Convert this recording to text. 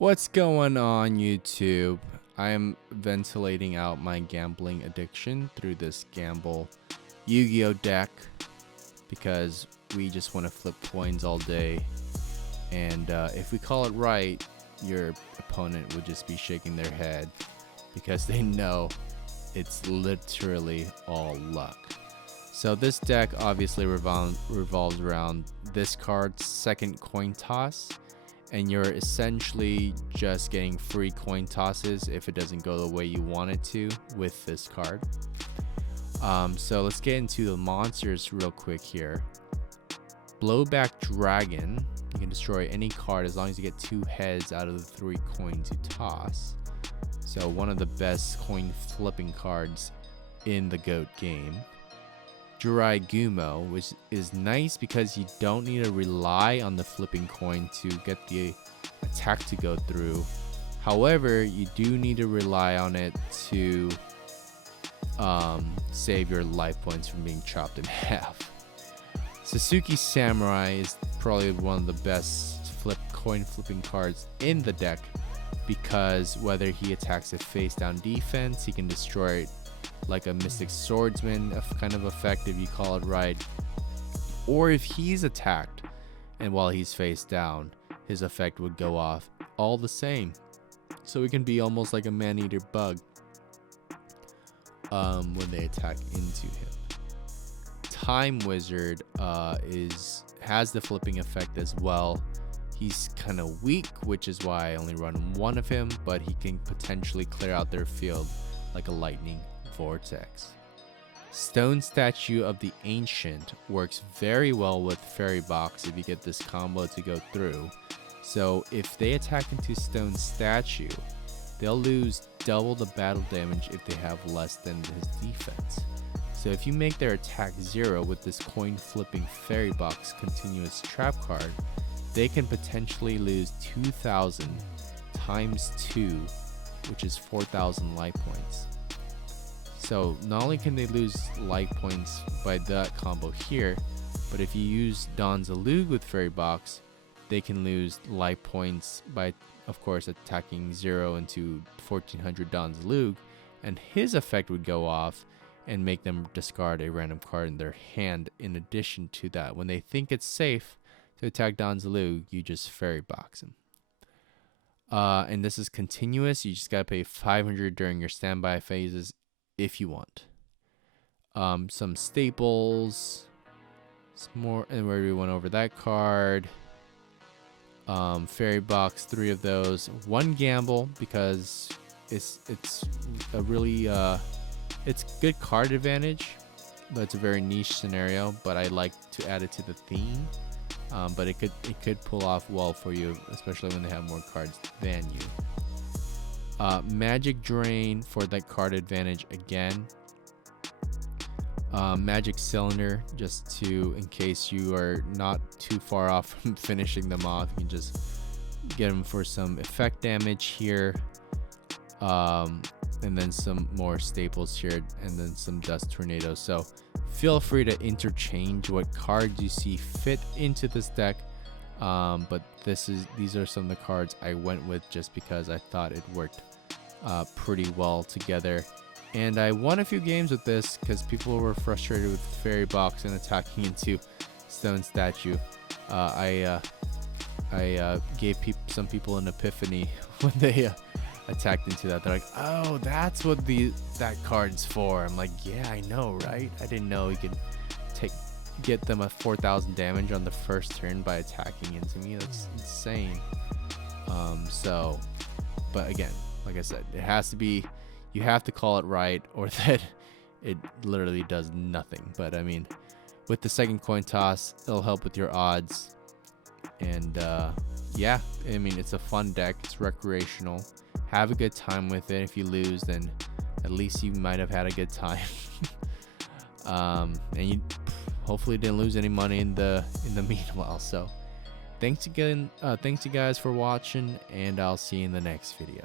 What's going on, YouTube? I am ventilating out my gambling addiction through this Gamble Yu-Gi-Oh deck because we just want to flip coins all day, and if we call it right, your opponent would just be shaking their head because they know it's literally all luck. So this deck obviously revolves around this card's second coin toss, and you're essentially just getting free coin tosses if it doesn't go the way you want it to with this card. So let's get into the monsters real quick here. Blowback Dragon. You can destroy any card as long as you get 2 heads out of the 3 coins you toss. So one of the best coin flipping cards in the GOAT game. Gumo, which is nice because you don't need to rely on the flipping coin to get the attack to go through. However, you do need to rely on it to save your life points from being chopped in half. Suzuki Samurai is probably one of the best coin flipping cards in the deck because whether he attacks a face down defense, he can destroy it like a Mystic Swordsman kind of effect if you call it right, or if he's attacked and while he's face down, his effect would go off all the same. So it can be almost like a man-eater bug when they attack into him. Time Wizard has the flipping effect as well. He's kind of weak, which is why I only run one of him, but he can potentially clear out their field like a lightning vortex. Stone Statue of the Ancient works very well with Fairy Box if you get this combo to go through. So if they attack into Stone Statue, they'll lose double the battle damage if they have less than his defense. So if you make their attack 0 with this coin flipping Fairy Box continuous trap card, they can potentially lose 2,000 times 2, which is 4,000 life points. So not only can they lose life points by that combo here, but if you use Don Zalug with Fairy Box, they can lose life points by, of course, attacking 0 into 1400 Don Zalug, and his effect would go off and make them discard a random card in their hand. In addition to that, when they think it's safe to attack Don Zalug, you just Fairy Box him. And this is continuous. You just gotta pay 500 during your standby phases if you want. Some staples, some more, and where we went over that card. Fairy Box, 3 of those. 1 gamble because it's a really it's good card advantage, but it's a very niche scenario. But I like to add it to the theme. But it could pull off well for you, especially when they have more cards than you. Magic Drain for that card advantage again. Magic Cylinder, just to, in case you are not too far off from finishing them off, you can just get them for some effect damage here. And then some more staples here, and then some Dust Tornado. So feel free to interchange what cards you see fit into this deck. But these are some of the cards I went with just because I thought it worked pretty well together. And I won a few games with this because people were frustrated with Fairy Box and attacking into Stone Statue. I gave some people an epiphany when they attacked into that. They're like, oh, that's what that card's for. I'm like, yeah, I know, right? I didn't know he could get them a 4,000 damage on the first turn by attacking into me. That's insane. But again, like I said, it has to be, you have to call it right, or that it literally does nothing. But I mean, with the second coin toss, it'll help with your odds. And yeah, I mean, it's a fun deck. It's recreational. Have a good time with it. If you lose, then at least you might have had a good time. And you hopefully didn't lose any money in the meanwhile. So thanks again, thanks you guys for watching, and I'll see you in the next video.